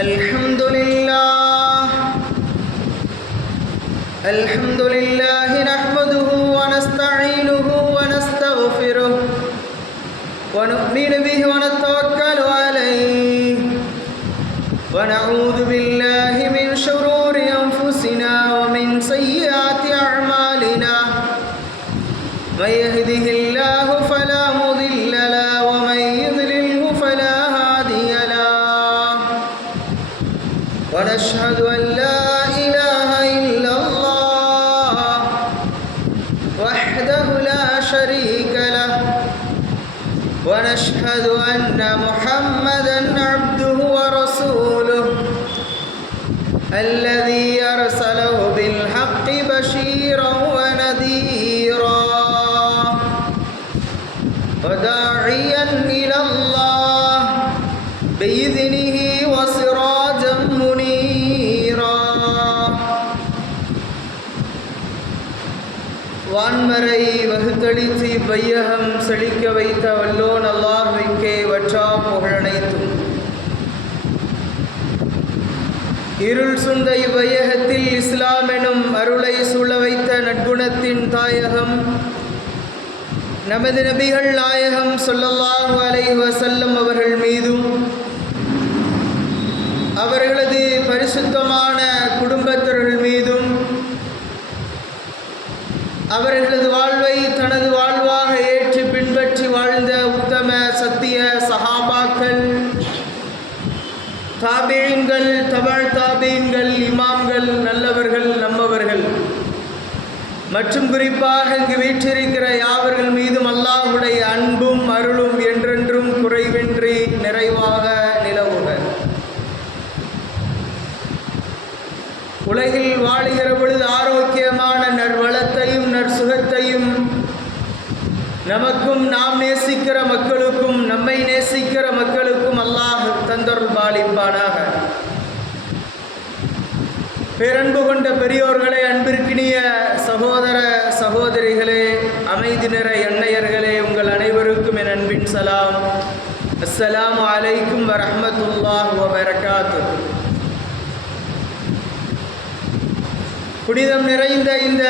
الحمد لله نحمده ونستعينه ونستغفره ونؤمن به ونتوكل عليه ونعوذ بالله من شرور أنفسنا ومن سيئات أعمالنا من يهده الله فلا مضل له ومن يضلله فلا هادي له ونشهد أن لا إله إلا الله وحده لا شريك له ونشهد أن محمدًا عبده ورسوله الذي أرسله بالحق بشيرًا ونذيرًا وداعيًا إلى الله بإذنه وسراجًا منيرًا வான்மறை வகுத்தளித்து வையகம் செழிக்க வைத்த வல்லோன் அல்லாஹ்வுக்கே வற்றா புகழனைத்தும் இருள் சுந்த இவ்வையகத்தில் இஸ்லாம் எனும் அருளை சூழ வைத்த நற்குணத்தின் தாயகம் நமது நபிகள் நாயகம் ஸல்லல்லாஹு அலைஹி வஸல்லம் அவர்கள் மீதும் அவர்களது பரிசுத்தமான குடும்பத்தினர்கள் மீதும் அவர்களது வாழ்வை தனது வாழ்வாக ஏற்று பின்பற்றி வாழ்ந்த உத்தம சத்திய சஹாபாக்கள், தாபீன்கள், தபழ் தாபீன்கள், இமாம்கள், நல்லவர்கள், நம்மவர்கள் மற்றும் குறிப்பாக இங்கு வீற்றிருக்கிற யாவர்கள் மீதும் அல்லாஹ்வுடைய அன்பும் அருளும் என்றென்றும் குறைவின்றி நிறைவாக நிலவுக. உலகில் வாழுகிற பொழுது ஆரோக்கியமான நற்வளத்தையும் நற்சுகத்தையும் நமக்கும் நாம் நேசிக்கிற மக்களுக்கும் நம்மை நேசிக்கிற மக்களுக்கும் அல்லாஹ் தந்தருள் பாலிப்பானாக. பேரன்பு கொண்ட பெரியோர்களே, அன்பிற்கினிய சகோதர சகோதரிகளே, அமைதி நிற எண்ணெயர்களே, உங்கள் அனைவருக்கும் என் அன்பின் சலாம். அஸ்ஸலாமு அலைக்கும் வரஹ்மத்துல்லாஹி வபரகாத்துஹு. புனிதம் நிறைந்த இந்த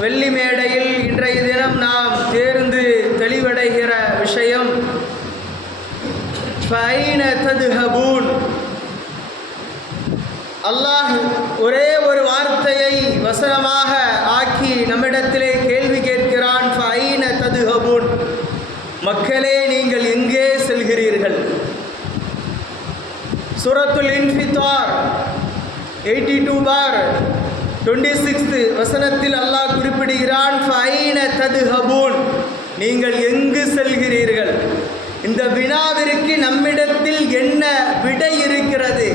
வெள்ளி மேடையில் இன்றைய தினம் நாம் தேர்ந்து தெளிவடைகிற விஷயம் ஃபைன ததுஹபூன். அல்லாஹ் ஒரே ஒரு வார்த்தையை வசனமாக ஆக்கி நம்மிடத்திலே கேள்வி கேட்கிறான். ஃபைன ததுஹபூன், மக்களே நீங்கள் எங்கே செல்கிறீர்கள்? சூரத்துல் இன்ஃபித்தார் 82/26 வசனத்தில் அல்லாஹ் குறிப்பிடுகிறான், ஃபைன ததுஹபூன், நீங்கள் எங்கு செல்கிறீர்கள்? இந்த வினாவிற்கு நம்மிடத்தில் என்ன விடை இருக்கிறது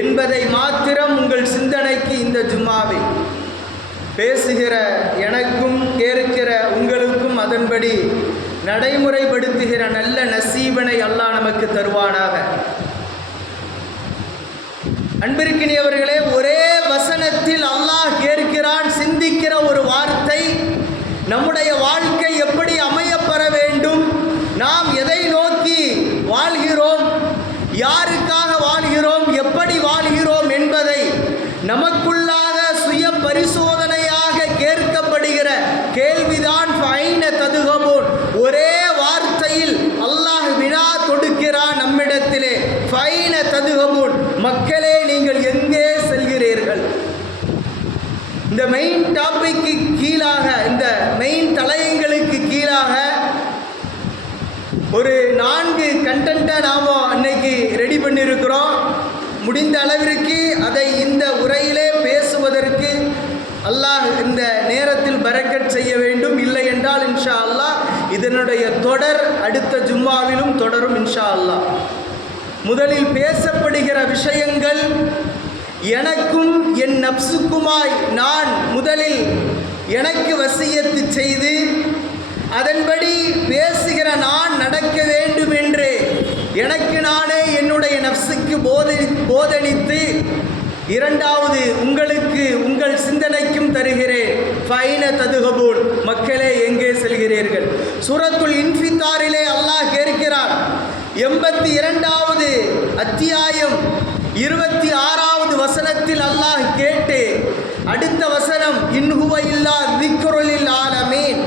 என்பதை மாத்திரம் உங்கள் சிந்தனைக்கு இந்த ஜும்மாவில் பேசுகிற எனக்கும் கேட்கிற உங்களுக்கும் அதன்படி நடைமுறைப்படுத்துகிற நல்ல நசீபனை அல்லாஹ் நமக்கு தருவானாக. அன்பிற்கினியவர்களே, ஒரே வசனத்தில் அல்லாஹ் கேட்கிறான், சிந்திக்கிற ஒரு வார்த்தை, நம்முடைய வாழ்க்கை எப்படி அமையப்பெற வேண்டும், நாம் எதை நோக்கி வாழ்கிறோம், யாருக்காக வாழ்கிறோம், எப்படி வாழ்கிறோம் என்பதை நமக்குள்ளாக சுய பரிசோதனையாக கேட்கப்படுகிற கேள்விதான் ஃபைன ததுஹபூன். ஒரே வார்த்தையில் அல்லாஹ் வினா தொடுக்கிறான் நம்மிடத்திலே, ஃபைன ததுஹபூன், மக்களே நீங்கள் எங்கே செல்கிறீர்கள்? இந்த மெயின் டாபிக்கு கீழாக, இந்த மெயின் தலையங்களுக்கு கீழாக ஒரு 4 கண்டென்ட்டை நாம் இன்னைக்கு ரெடி பண்ணியிருக்கிறோம். முடிந்த அளவிற்கு அதை இந்த உரையிலே பேசுவதற்கு அல்லாஹ் இந்த நேரத்தில் பரக்கத் செய்ய வேண்டும். இல்லை என்றால் இன்ஷா அல்லாஹ் இதனுடைய தொடர் அடுத்த ஜும்மாவிலும் தொடரும் இன்ஷா அல்லாஹ். முதலில் பேசப்படுகிற விஷயங்கள் எனக்கும் என் நப்சுக்குமாய் நான் முதலில் எனக்கு வசியத்து செய்து அதன்படி பேசுகிற நான் நடக்க வேண்டும் என்று எனக்கு நானே என்னுடைய நப்சுக்கு போதனித்து இரண்டாவது உங்களுக்கு உங்கள் சிந்தனைக்கும் தருகிறேன். ஃபைன ததுஹபூன், மக்களே எங்கே செல்கிறீர்கள்? சூரத்துல் இன்ஃபித்தாரிலே அல்லாஹ் கேட்கிறான். 82வது அத்தியாயம் 26வது வசனத்தில் அல்லாஹ் கேட்டு அடுத்த வசனம் இன்ஹுவ இல்லா திக்ருலில் ஆலமீன்,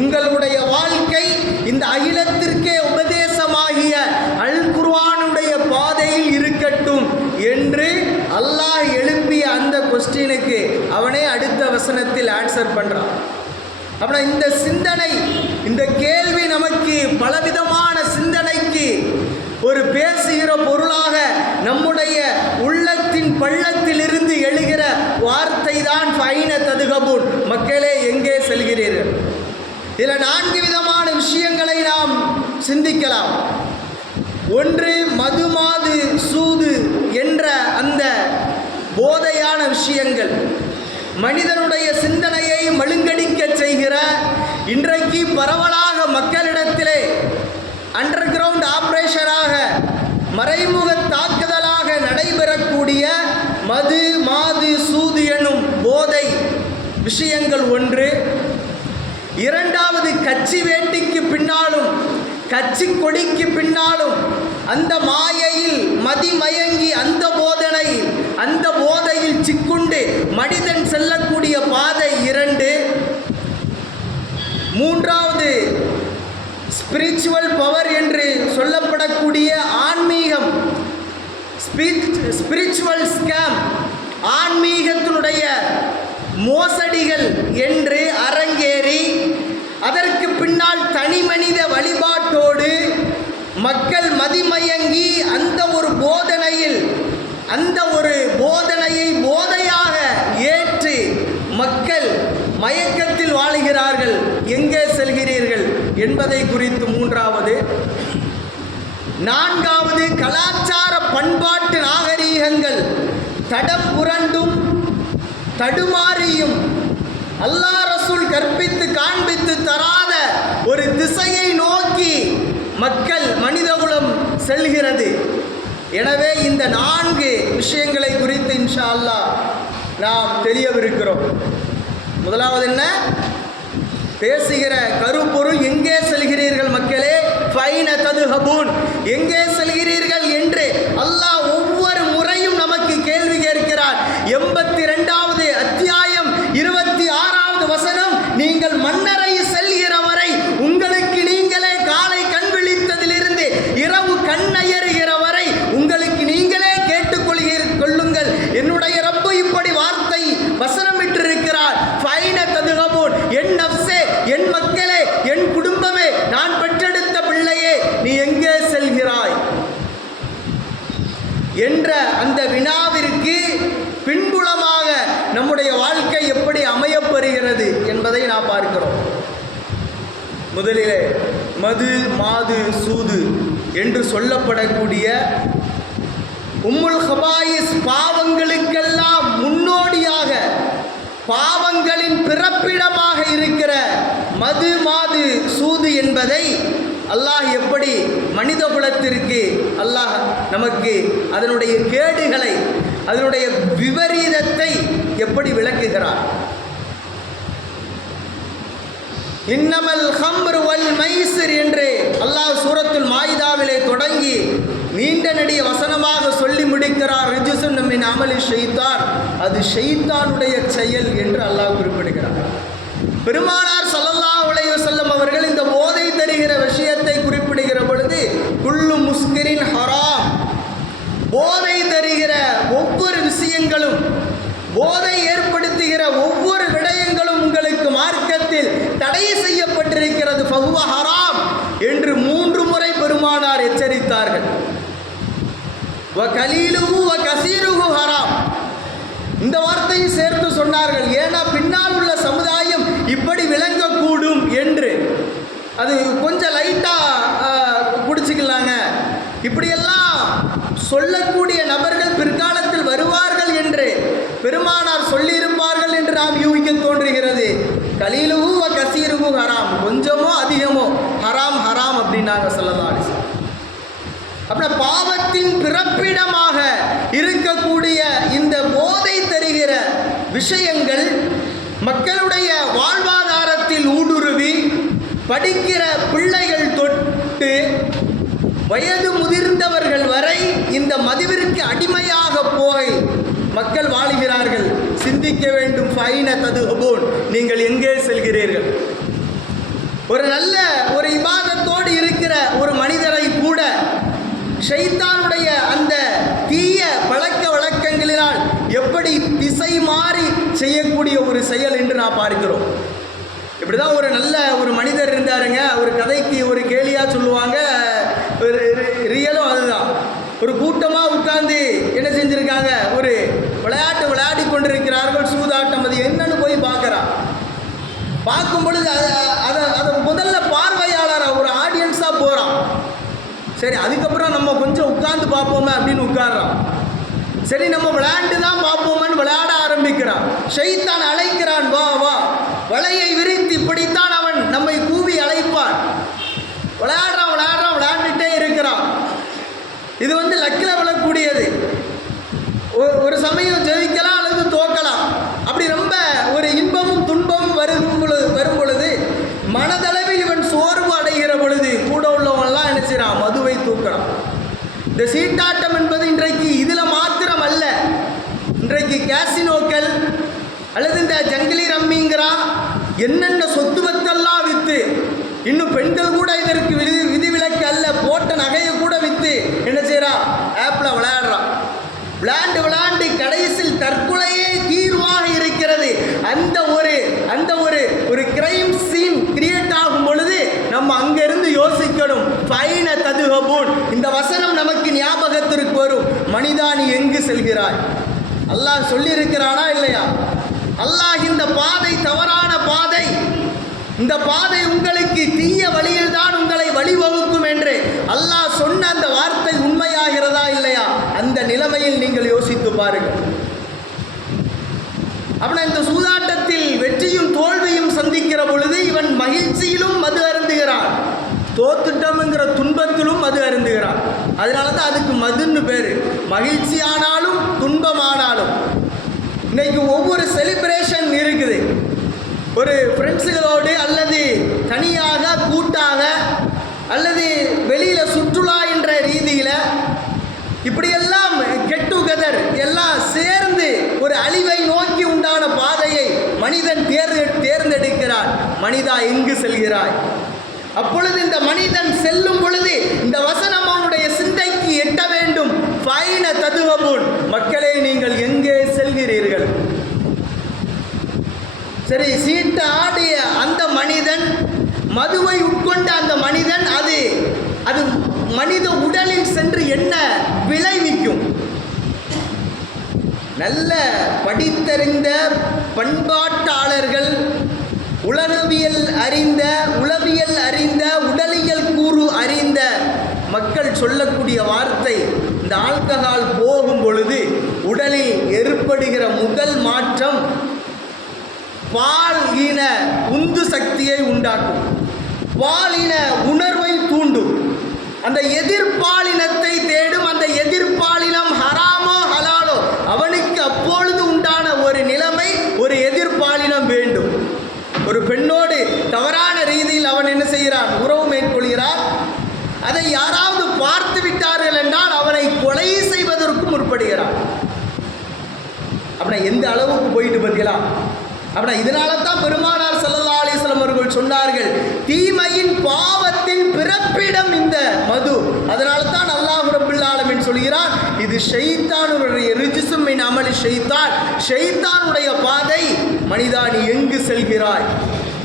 உங்களுடைய வாழ்க்கை இந்த அகிலத்திற்கே உபதேசமாகிய அல் குர்ஆனுடைய பாதையில் இருக்கட்டும் என்று அல்லாஹ் எழுப்பிய அந்த கொஸ்டினுக்கு அவனே அடுத்த வசனத்தில் ஆன்சர் பண்றான். அப்படின்னா இந்த சிந்தனை, இந்த கேள்வி நமக்கு பலவிதமான சிந்தனைக்கு ஒரு பேசுகிற பொருளாக நம்முடைய உள்ளத்தின் பள்ளத்திலிருந்து எழுகிற வார்த்தை தான் ஃபைன ததுகபூன், மக்களே எங்கே செல்கிறீர்கள். இதில் 4 விதமான விஷயங்களை நாம் சிந்திக்கலாம். ஒன்று, மது சூது என்ற அந்த போதையான விஷயங்கள் மனிதனுடைய சிந்தனையை மழுங்கடிக்க செய்கிற, இன்றைக்கு பரவலாக மக்களிடத்திலே அண்டர் கிரவுண்ட் ஆபரேஷனாக மறைமுக தாக்குதலாக நடைபெறக்கூடிய மது சூது எனும் போதை விஷயங்கள் ஒன்று. இரண்டாவது, கட்சி வேட்டிக்கு பின்னாலும் கட்சி கொடிக்கு பின்னாலும் அந்த மாயையில் மதிமயங்கி அந்த போதையில் சிக்குண்டு மனிதன் செல்லக்கூடிய பாதை 2. மூன்றாவது, ஸ்பிரிச்சுவல் பவர் என்று சொல்லப்படக்கூடிய ஆன்மீகம், ஸ்பிரிச்சுவல் ஸ்கேம், ஆன்மீகத்தினுடைய மோசடிகள் என்று அரங்கேறி அதற்கு பின்னால் தனி மனித வழிபாட்டோடு மக்கள் மதிமயங்கி அந்த ஒரு போதனையை போதையாக ஏற்று மக்கள் மயக்கத்தில் வாழுகிறார்கள். எங்கே செல்கிறீர்கள் என்பதை குறித்து 3வது. 4வது, கலாச்சார பண்பாட்டு நாகரீகங்கள் தடம் புரண்டும் தடுமாறியும் அல்லாஹ் ரசூல் கற்பித்து காண்பித்து தராத ஒரு திசையை நோக்கி மக்கள் மனிதகுலம் செல்கிறது. எனவே இந்த 4 விஷயங்களை குறித்து இன்ஷா அல்லாஹ் நாம் தெரியவிருக்கிறோம். முதலாவது என்ன? பேசுகிற கருப்பொருள், எங்கே செல்கிறீர்கள் மக்களே, ஃபைன ததுஹபூன், எங்கே செல்கிறீர்கள் என்று அல்லாஹ் ஒவ்வொரு முறையும் நமக்கு கேள்வி கேட்கிறார். 82வது அத்தியாயம் 26வது வசனம், நீங்கள் மன்னரை செல்கிற வரை, உங்களுக்கு நீங்களே காலை கண் விழித்ததிலிருந்து இரவு கண்ணயறுகிற வரை உங்களுக்கு நீங்களே கேட்டுக்கொள்ளுங்கள். என்னுடைய ரப்பு இப்படி வார்த்தை வசனம் இட்டிருக்கிறார். ஃபைன ததுஹபூன், என் நஃப்ஸே, என் மக்களே, என் குடும்பமே, நான் பெற்றெடுத்த பிள்ளையே, நீ எங்கே செல்கிறாய் என்ற அந்த வினாவிற்கு பின்புலமாக நம்முடைய வாழ்க்கை எப்படி அமையப்பெறுகிறது என்பதை நாம் பார்க்கிறோம். முதலிலே மது சூது என்று சொல்லப்படக்கூடிய உம்முல் ஹபாயிஸ், பாவங்களுக்கெல்லாம் முன்னோடியாக, பாவங்களின் பிறப்பிடமாக இருக்கிற மது சூது என்பதை அல்லாஹ் எப்படி மனித குலத்திற்கு அல்லாஹ் நமக்கு அதனுடைய கேடுகளை, அதனுடைய விபரீதத்தை எப்படி விளக்குகிறார். இன்னமல் ஹம்ரு வல் மைசிர் என்று அல்லாஹ் சூரத்துல் மாயிதாவிலே தொடங்கி நீண்ட நெடிய வசனமாக சொல்லி முடிக்கிறார். ரிஜுசுன் மின் அமலி ஷைத்தான், அது ஷைத்தானுடைய செயல் என்று அல்லாஹ் குறிப்பிடுகிறார். பெருமானார் ஸல்லல்லாஹு அலைஹி வஸல்லம் அவர்கள் இந்த போதை தருகிற விஷயத்தை குறிப்பிடுகிற பொழுது குல்லு முஸ்கிரின் ஹராம், போதை தருகிற ஒவ்வொரு விஷயங்களும், போதை ஏற்படுத்துகிற ஒவ்வொரு விடயங்களும் உங்களுக்கு மார்க்கத்தில் தடை செய்யப்பட்டிருக்கிறது. ஃபஹுவ ஹராம் என்று 3 முறை பெருமானார் எச்சரித்தார்கள். வ கலீலுஹு வ கஸீருஹு ஹராம், இந்த வார்த்தையை சேர்த்து சொன்னார்கள். ஏன்னா பின்னால் உள்ள சமுதாயம் இப்படி விளங்கக்கூடும் என்று, அது கொஞ்சம் லைட்டாக பிடிச்சிக்கலாங்க, இப்படியெல்லாம் சொல்லக்கூடிய நபர்கள் பிற்காலத்தில் வருவார்கள் என்று பெருமானார் சொல்லியிருப்பார்கள் என்று நாம் யூகிக்க தோன்றுகிறது. கலீலுஹு வ கஸீருஹு ஹராம், கொஞ்சமோ அதிகமோ ஹராம் ஹராம் அப்படின்னாங்க ஸல்லல்லாஹு அலைஹி வஸல்லம். அப்படின்னா பாவத்தின் பிறப்பிடமாக இருக்கக்கூடிய இந்த போதை தருகிற விஷயங்கள் மக்களுடைய வாழ்வாதாரத்தில் ஊடுருவி படிக்கிற பிள்ளைகள் தொட்டு வயது முதிர்ந்தவர்கள் வரை இந்த மதுவிற்கு அடிமையாக மக்கள் வாழுகிறார்கள். சிந்திக்க வேண்டும். ஃபைன ததுஹபூன், நீங்கள் எங்கே செல்கிறீர்கள்? ஒரு நல்ல ஒரு இபாதத்தோடு இருக்கிற ஒரு மனிதரை கூட ஷைத்தானுடைய அந்த தீய பழக்க வழக்கங்களினால் எப்படி திசை மாறி செய்யக்கூடிய ஒரு செயல் என்று நான் பார்க்கிறோம். இப்படிதான் ஒரு நல்ல ஒரு மனிதர் இருந்தாருங்க. ஒரு கதைக்கு ஒரு கேலியா சொல்லுவாங்க, ரியலும் அதுதான். ஒரு கூட்டமாக உட்கார்ந்து என்ன செஞ்சிருக்காங்க, ஒரு விளையாட்டு விளையாடி கொண்டிருக்கிறார்கள், சூதாட்டம். அது என்னன்னு போய் பார்க்குறான். பார்க்கும் பொழுது அதை முதல்ல பார்வையாளர் ஒரு ஆடியன்ஸாக போகிறான். சரி, அதுக்கப்புறம் நம்ம கொஞ்சம் உட்கார்ந்து பார்ப்போமே அப்படின்னு உட்கார்றான். சரி, நம்ம விளையாண்டு தான் பார்ப்போமான்னு விளையாட ஆரம்பிக்கிறான். ஷைத்தான் அழைக்கிறான், வா வா, வலையை விரித்து இப்படித்தான் அவன் நம்மை கூவி அழைப்பான். விளையாடுறான் விளையாடுறான் விளையாண்டுட்டே இருக்கிறான். இது லக்கில் விழக்கூடியது. ஒரு சமயம் ஜெயிக்கலாம் அல்லது தோக்கலாம். அப்படி ரொம்ப ஒரு இன்பமும் துன்பமும் வரும் பொழுது மனதளவில் இவன் சோர்வு அடைகிற பொழுது கூட உள்ளவங்கெல்லாம் என்ன செய்யறான், மதுவை தூக்கிறான். இந்த சீட்டாட்டம் என்பது இன்றைக்கு இதில் மாத்திரம் அல்ல. இன்றைக்கு கேசினோக்கள் அல்லது இந்த ஜங்கிலி ரம்மிங்கிறான், என்னென்ன சொத்துவத்தெல்லாம் விற்று, இன்னும் பெண்கள் கூட இதற்கு விதிவிலக்கு அல்ல, போட்ட நகையை கூட விற்று என்ன செய்யறான், ஆப்பில் விளையாடுறான். விளையாண்டு கடைசியில் தற்கொலையே தீர்வாக இருக்கிறது. அந்த ஒரு கிரைம் சீன் கிரியேட் ஆகும் பொழுது நம்ம அங்கிருந்து யோசிக்கணும். ஃபைன ததுஹபூன், இந்த வசனம் நமக்கு ஞாபகத்திற்கு வரும். மனிதா, நீ எங்கு செல்கிறாய்? அல்லாஹ் சொல்லியிருக்கிறானா இல்லையா? அல்லாஹ் இந்த பாதை தவறான பாதை, இந்த பாதை உங்களுக்கு தீய வழியில் தான் உங்களை வழிவகுக்கும் என்று அல்லாஹ் சொன்ன அந்த வார்த்தை உண்மையாகிறதா இல்லையா? அந்த நிலைமையில் நீங்கள் யோசித்து பாருங்கள். அப்படின்னா இந்த சூதாட்டத்தில் வெற்றியும் தோல்வியும் சந்திக்கிற பொழுது இவன் மகிழ்ச்சியிலும் மது அருந்துகிறான், தோத்துட்டம்ங்கிற துன்பத்திலும் மது அருந்துகிறான். அதனால தான் அதுக்கு மதுன்னு பேர். மகிழ்ச்சி ஆனாலும் துன்பமானாலும். இன்னைக்கு ஒவ்வொரு செலிப்ரேஷன் இருக்குது. ஒரு ஃப்ரெண்ட்ஸுகளோடு அல்லது தனியாக கூட்டாக அல்லது வெளியில் சுற்றுலா என்ற ரீதியில் இப்படியெல்லாம் கெட் டுகெதர் எல்லாம் சேர்ந்து ஒரு அழிவை நோக்கி உண்டான பாதையை மனிதன் தேர்ந்தெடுக்கிறான். மனிதா, எங்கு செல்கிறாய்? அப்பொழுது இந்த மனிதன் செல்லும் பொழுது இந்த வசனம் அவனுடைய சிந்தைக்கு எட்ட வேண்டும். ஃபைன ததுஹபூன், மக்களே நீங்கள் எங்கே செல்கிறீர்கள்? சரி, சீட்டு ஆடிய அந்த மனிதன், மதுவை உட்கொண்ட அந்த மனிதன், அது மனித உடலில் சென்று என்ன விளைவிக்கும்? நல்ல படித்தறிந்த பண்பாட்டாளர்கள், உளவியல் அறிந்த உடலியல் கூறு அறிந்த மக்கள் சொல்லக்கூடிய வார்த்தை, இந்த ஆல்கஹால் போகும் பொழுது உடலில் ஏற்படுகிற முதல் மாற்றம் பாலின உந்து சக்தியை உண்டாக்கும், பாலின உணர்வை தூண்டும், அந்த எதிர்பாலினத்தை தேடும். அந்த எதிர்பாலினம் ஹராமோ ஹலாலோ அவனுக்கு அப்பொழுது உண்டான ஒரு நிலைமை, ஒரு எதிர்பாலினம் வேண்டும். ஒரு பெண்ணோடு தவறான ரீதியில் அவன் என்ன செய்கிறான், உறவு மேற்கொள்கிறான். அதை யாராவது பார்த்து விட்டார்கள் என்றால் அவனை கொலை செய்வதற்கு முற்படுகிறான். அப்படின்னா எந்த அளவுக்கு போயிட்டு பார்த்தீங்களா? அப்படின்னா இதனால தான் பெருமானார் ஸல்லல்லாஹு அலைஹி வஸல்லம் அவர்கள் சொன்னார்கள், தீமையின் பாவத்தின் பிறப்பிடம் இந்த மது. அதனால தான் அல்லாஹ் ரப்பல் ஆலமீன் சொல்கிறான், இது ஷைத்தானுடைய ரிஜ்ஸும் மின் அமலி ஷைத்தான், ஷைத்தானுடைய பாதை. மனிதா, நீ எங்கு செல்கிறாய்?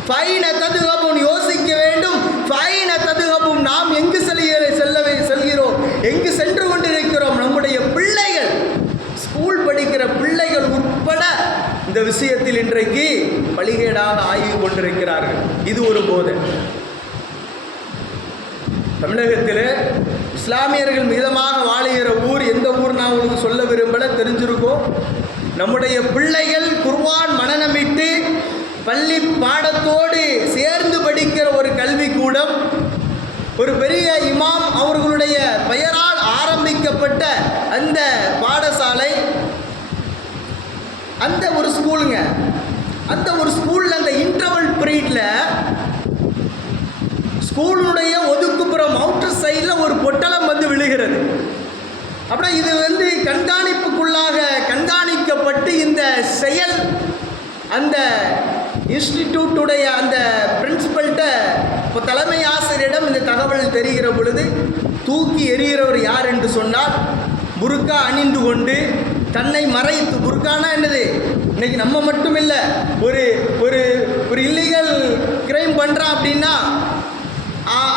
ஃபைன ததுஹபூன், யோசிக்க வேண்டும். ஃபைன ததுஹபூன், நாம் எங்கு செல்கிறோம், எங்கு சென்று கொண்டிருக்கிறோம்? நம்முடைய பிள்ளைகள், ஸ்கூல் படிக்கிற பிள்ளைகள் உட்பட இந்த விஷயத்தில் இன்றைக்கு பலிகேடாக ஆகி கொண்டிருக்கிறார்கள். இது ஒரு போதை. தமிழகத்தில் இஸ்லாமியர்கள் மிதமாக வாழுகிற ஊர் எந்த ஊர் நான் உங்களுக்கு சொல்ல விரும்பல, தெரிஞ்சிருக்கோம். நம்முடைய பிள்ளைகள் குர்ஆன் மனனமிட்டு பள்ளி பாடத்தோடு சேர்ந்து படிக்கிற ஒரு கல்விக்கூடம், ஒரு பெரிய இமாம் அவர்களுடைய பெயரால் ஆரம்பிக்கப்பட்ட அந்த பாடசாலை, அந்த ஒரு ஸ்கூலுங்க. அந்த ஒரு ஸ்கூலில் அந்த இன்டர்வல் பீரியடில் ஸ்கூலுடைய ஒதுக்குப்புறம் அவுட்டர் சைடில் ஒரு பொட்டலம் விழுகிறது. அப்படின்னா இது கண்காணிப்புக்குள்ளாக கண்காணிக்க எப்படி இந்த செயல் அந்த இன்ஸ்டிடியூட்டுடைய அந்த பிரின்சிபல்கிட்ட இப்போ தலைமை ஆசிரியரிடம் இந்த தகவல் தெரிகிற பொழுது தூக்கி எறிகிறவர் யார் என்று சொன்னால், புர்கா அணிந்து கொண்டு தன்னை மறைத்து, புர்கானா என்னது, இன்னைக்கு நம்ம மட்டும் இல்லை, ஒரு ஒரு ஒரு இல்லீகல் கிரைம் பண்ணுறான் அப்படின்னா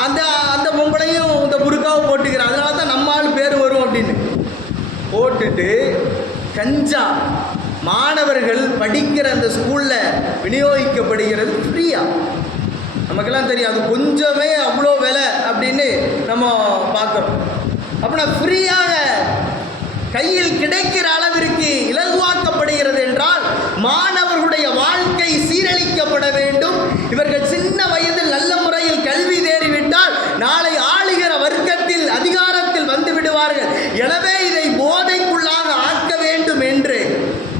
அந்த அந்த பொம்பளையும் இந்த புர்காவை போட்டுக்கிறான், அதனால தான் நம்மால் பேர் வரும் அப்படின்னு போட்டுட்டு கஞ்சா மாணவர்கள் படிக்கிற அந்த ஸ்கூலில் விநியோகிக்கப்படுகிறது ஃப்ரீயாக. நமக்கெல்லாம் தெரியும் அது கொஞ்சமே அவ்வளோ விலை அப்படின்னு நம்ம பார்க்குறோம். அப்படின்னா ஃப்ரீயாக கையில் கிடைக்கிற அளவிற்கு இலகுவாக்கப்படுகிறது என்றால் மாணவர்களுடைய வாழ்க்கை சீரழிக்கப்பட வேண்டும். இவர்கள் சின்ன வயதில் நல்ல முறையில் கல்வி தேறிவிட்டால் நாளை ஆளுகிற வர்க்கத்தில் அதிகாரத்தில் வந்து விடுவார்கள். எனவே இதை போதைக்குள்ளாக ஆக்க வேண்டும் என்று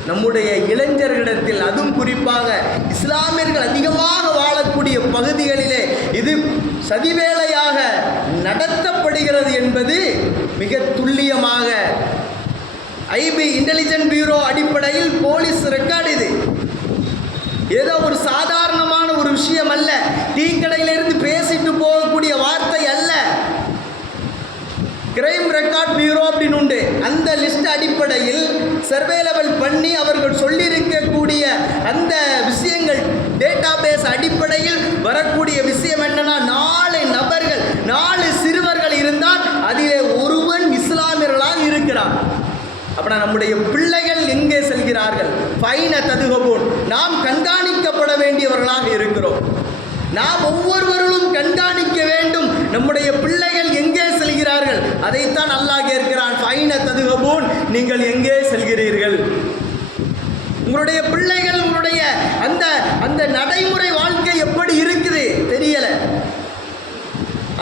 நம்முடைய இளைஞர்களிடத்தில், அதுவும் குறிப்பாக இஸ்லாமியர்கள் அதிகமாக வாழக்கூடிய பகுதிகளிலே இது சதிவேளையாக நடத்தப்படுகிறது என்பது மிக துல்லியமாக ஐபி இன்டெலிஜென்ட் பியூரோ அடிப்படையில் போலீஸ் ரெக்கார்டு. இது ஏதோ ஒரு சாதாரணமான ஒரு விஷயம் அல்ல, டீக்கடையிலிருந்து பேசிட்டு போகக்கூடிய வார்த்தை அல்ல. கிரைம் ரெக்கார்ட் பியூரோ அப்படின்னு உண்டு. அந்த லிஸ்ட் அடிப்படையில் சர்வேலபிள் பண்ணி அவர்கள் சொல்லியிருக்கக்கூடிய அந்த விஷயங்கள் டேட்டா பேஸ் அடிப்படையில் வரக்கூடிய விஷயம் என்னன்னா, 4 நபர்கள் 4 சிறுவர்கள் இருந்தால் அதிலே ஒருவன் இஸ்லாமியர்களாக இருக்கிறார். அப்படின்னா நம்முடைய பிள்ளைகள் எங்கே செல்கிறார்கள்? ஃபைன ததுகபூன், நாம் கண்காணிக்கப்பட வேண்டியவர்களாக இருக்கிறோம். நாம் ஒவ்வொருவர்களும் கண்காணிக்க வேண்டும் நம்முடைய பிள்ளைகள் எங்கே செல்கிறார்கள். அதைத்தான் அல்லாஹ் கேட்கிறான், ஃபைன ததுகபூன், நீங்கள் எங்கே செல்கிறீர்கள்? உங்களுடைய பிள்ளைகள் உங்களுடைய அந்த அந்த நடைமுறை வாழ்க்கை எப்படி இருக்குது தெரியல.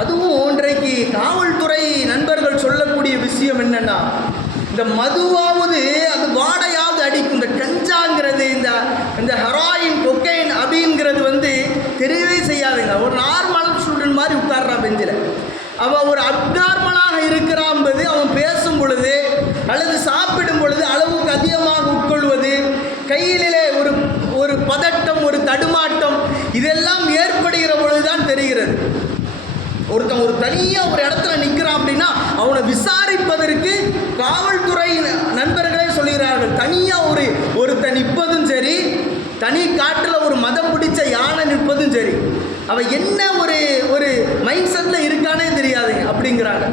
அதுவும் இன்றைக்கு காவல்துறை நண்பர்கள் சொல்லக்கூடிய விஷயம் என்னன்னா, இந்த மதுவாவது அது வாடையாவது அடிக்கும், இந்த கஞ்சாங்கிறது இந்த ஹெராயின் கொக்கைன் அப்படிங்கிறது தெரியவே செய்யாதுங்க. ஒரு நார்மல் ஸ்டூடெண்ட் மாதிரி உட்கார்றான் பெஞ்சில், அவன் ஒரு அப்நார்மலாக இருக்கிறான்பது அவன் பேசும் பொழுது அல்லது சாப்பிடும் பொழுது அளவுக்கு அதிகமாக உட்கொள்வது, கையிலே ஒரு ஒரு பதட்டம், ஒரு தடுமாட்டம், இதெல்லாம் ஏற்படுகிற பொழுதுதான் தெரிகிறது. ஒருத்தன் ஒரு தனியாக ஒரு இடத்துல நிற்கிறான் அப்படின்னா அவனை விசாரிப்பதற்கு காவல்துறை நண்பர்களே சொல்கிறார்கள், தனியாக ஒருத்தன் நிற்பதும் சரி, தனி காட்டில் ஒரு மதம் பிடிச்ச யானை நிற்பதும் சரி, அவன் என்ன ஒரு மைண்ட் செட்டில் இருக்கானே தெரியாதுங்க அப்படிங்கிறாங்க.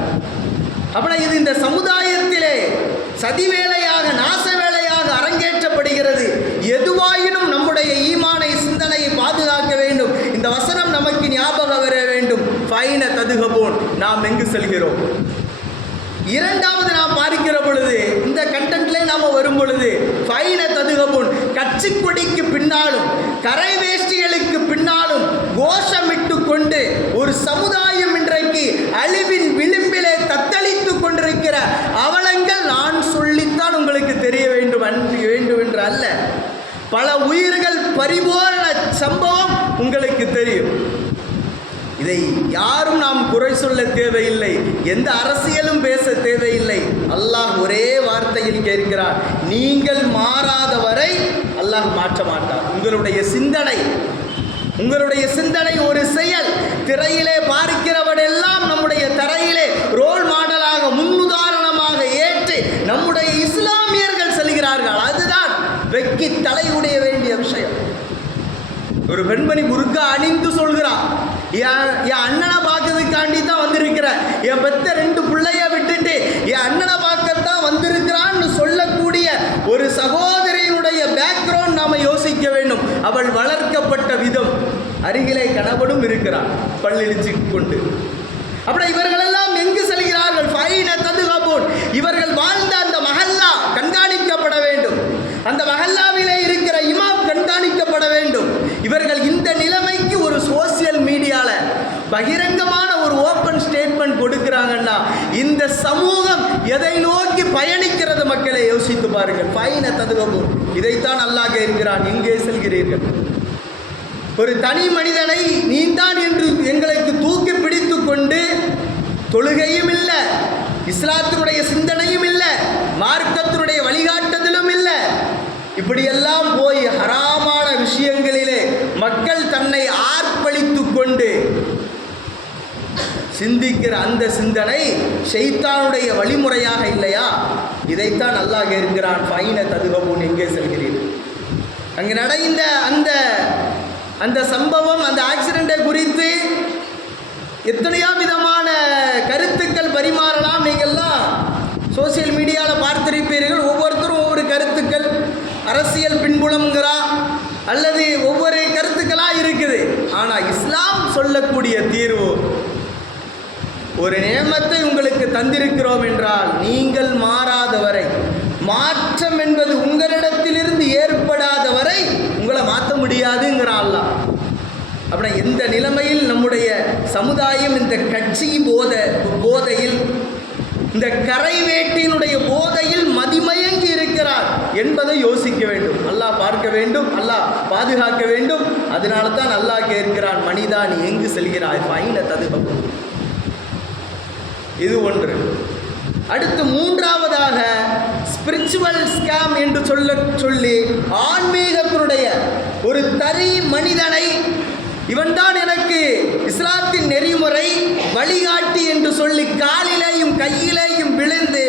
அப்படின்னா இது இந்த சமுதாயத்திலே சதி வேலையாக, நாச வேலையாக அரங்கேற்றப்படுகிறது. எதுவாயினும் நம்முடைய ஈமானை, சிந்தனையை பாதுகாக்க வேண்டும். இந்த வசனம் நமக்கு ஞாபகம் வர வேண்டும். ஃபைன ததுகபூன், நாம் எங்கு செல்கிறோம்? இரண்டாவது நாம் பார்க்கிற பொழுது, இந்த கண்டென்ட்ல நாம வரும் பொழுது, ஃபைன ததுகபூன், கட்சி கொடிக்கு பின்னாலும் கரை வேஷ்டிகளுக்கு பின்னாலும் கோஷமிட்டு கொண்டு ஒரு சமுதாயம் இன்றைக்கு அழிவின் விளிம்பிலே தத்தளித்து கொண்டிருக்கிற அவலங்கள் நான் சொல்லித்தான் உங்களுக்கு தெரிய வேண்டும் என்று அல்ல. பல உயிர்கள் பறிபோன சம்பவம் உங்களுக்கு தெரியும். இதை யாரும் நாம் குறை சொல்ல தேவையில்லை, எந்த அரசியலும் பேச தேவையில்லை. அல்லாஹ் ஒரே வார்த்தையில் கேட்கிறார், நீங்கள் மாறாத வரை அல்லாஹ் மாற்ற மாட்டார். உங்களுடைய சிந்தனை ஒரு செயல். திரையிலே பார்க்கிறவனெல்லாம் நம்முடைய தரையிலே ரோல் மாடலாக, முன்னுதாரணமாக ஏற்று நம்முடைய இஸ்லாமியர்கள் செல்கிறார்கள். அதுதான் வெக்கி தலையுடைய வேண்டிய விஷயம். ஒரு பெண்மணி புர்கா அணிந்து சொல்கிறான், என் அண்ணனை பார்க்கறதுக்காண்டி தான் வந்திருக்கிற, என் பெத்த 2 பிள்ளைய விட்டுட்டு என் அண்ணனை பார்க்கத்தான் வந்திருக்கிறான்னு சொல்லக்கூடிய ஒரு சகோதரியினுடைய பேக்ரவுண்ட் நாம யோசிக்க வேண்டும். அவள் வளர்க்கப்பட்ட விதம், அருகிலே கணவனும் இருக்கிறான் பல்லிழிச்சு கொண்டு. அப்படி இவர்களெல்லாம் எங்கு செல்கிறார்கள்? ஃபைன ததுகபூன், இவர்கள் வாழ்ந்த அந்த மஹல்லா கண்காணிக்கப்பட வேண்டும். அந்த மஹல்லாவிலே இருக்கிற இமாம் கண்காணிக்கப்பட வேண்டும். இவர்கள் இந்த நிலைமைக்கு ஒரு சோசியல் மீடியால பகிரங்கமான ஒரு ஓப்பன் ஸ்டேட்மெண்ட் கொடுக்கிறாங்கன்னா இந்த சமூகம் எதை நோக்கி பயணிக்கிறது? மக்களை யோசித்து பாருங்கள். ஃபைன ததுகபூன், இதைத்தான் அல்லாஹ் கேட்கிறான், எங்கே செல்கிறீர்கள்? ஒரு தனி மனிதனை நீந்தான் என்று எங்களுக்கு தூக்கி பிடித்து கொண்டு தொழுகையும் இல்லை, இஸ்லாத்தினுடைய சிந்தனையும் இல்லை, மார்க்கத்தினுடைய வழிகாட்டுதலும் இல்லை, சிந்திக்கிற அந்த சிந்தனை ஷைத்தானுடைய வழிமுறையாக இல்லையா? இதைத்தான் அல்லாஹ் கேட்கிறான், ஃபைன ததுகபூன், எங்கே செல்கிறீர்கள்? அங்கே நடந்த அந்த சம்பவம், அந்த ஆக்சிடென்ட்டை குறித்து எத்தனையோ விதமான கருத்துக்கள் பரிமாறலாம். நீங்கள்லாம் சோசியல் மீடியாவில் பார்த்திருப்பீர்கள். ஒவ்வொருத்தரும் ஒவ்வொரு கருத்துக்கள், அரசியல் பின்புலம்ங்கிறா அல்லது ஒவ்வொரு கருத்துக்களாக இருக்குது. ஆனால் இஸ்லாம் சொல்லக்கூடிய தீர்வு, ஒரு நேமத்தை உங்களுக்கு தந்திருக்கிறோம் என்றால் நீங்கள் மாறாத வரை, மாற்றம் என்பது உங்களிடத்திலிருந்து ஏற்படாத வரை உங்களை மாற்ற முடியாதுங்கிறான் அல்லாஹ். அப்படின்னா எந்த நிலைமையில் நம்முடைய சமுதாயம் இந்த கட்சி போதையில், இந்த கரை வேட்டியினுடைய போதையில் மதிமயங்கி இருக்கிறார் என்பதை யோசிக்க வேண்டும். அல்லாஹ் பார்க்க வேண்டும், அல்லாஹ் பாதுகாக்க வேண்டும். அதனால தான் அல்லாஹ் கேட்கிறான், மனிதா நீ எங்கு செல்கிறாய்? ஃபைன ததுகபூன். இது ஒன்று. அடுத்து மூன்றாவதாக ஸ்பிரிச்சுவல் ஸ்கேம் என்று சொல்லி ஆன்மீகத்தினுடைய ஒரு தனி மனிதனை, இவன்தான் எனக்கு இஸ்லாத்தின் நெறிமுறை வழிகாட்டி என்று சொல்லி காலிலேயும் கையிலேயும் விழுந்து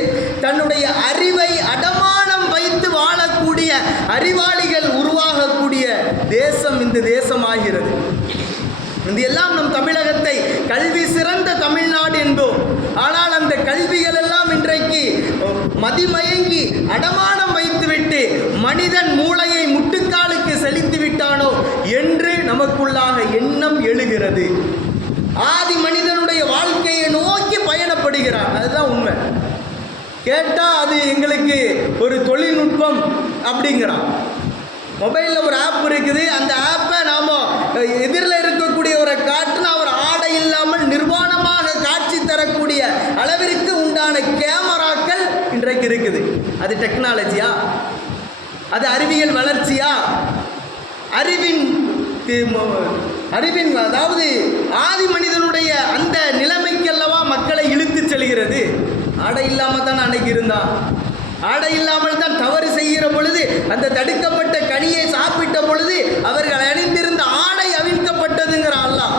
தன்னுடைய அறிவை அடமானம் வைத்து வாழக்கூடிய அறிவாளிகள் உருவாகக்கூடிய தேசம் இந்த தேசமாகிறது. இதெல்லாம் நம் தமிழகத்தை கல்வி சிறந்த தமிழ்நாடு என்போம். ஆனால் அந்த கல்விகள் எல்லாம் இன்றைக்கு மதிமயங்கி அடமானம் வைத்துவிட்டு மனிதன் மூளையை முட்டுக்காலுக்கு செலுத்தி விட்டானோ என்று நமக்குள்ளாக எண்ணம் எழுகிறது. ஆதி மனிதனுடைய வாழ்க்கையை நோக்கி பயணப்படுகிறான். அதுதான் உண்மை. கேட்டால் அது எங்களுக்கு ஒரு தொழில்நுட்பம் அப்படிங்கிறான். மொபைலில் ஒரு ஆப் இருக்குது, அந்த ஆப்பை நாம் எதிரில் இருக்கக்கூடிய ஒரு காட்டுனா அவர் ஆடை இல்லாமல் நிர்வாணமாக காட்சி தரக்கூடிய அளவிற்கு உண்டான கேமராக்கள் இன்றைக்கு இருக்குது. அது டெக்னாலஜியா? அது அறிவியல் வளர்ச்சியா? அறிவின் அதாவது ஆதி மனிதனுடைய அந்த நிலைமைக்கல்லவா மக்களை இழுத்து செல்கிறது. ஆடை இல்லாமல் தான் அன்னைக்கு இருந்தான். ஆடை இல்லாமல் தான் தவறு செய்கிற பொழுது, அந்த தடுக்கப்பட்ட கனியை சாப்பிட்ட பொழுது அவர்கள் அணிந்திருந்த ஆடை அவிழ்க்கப்பட்டதுங்கிற அல்லாஹ்.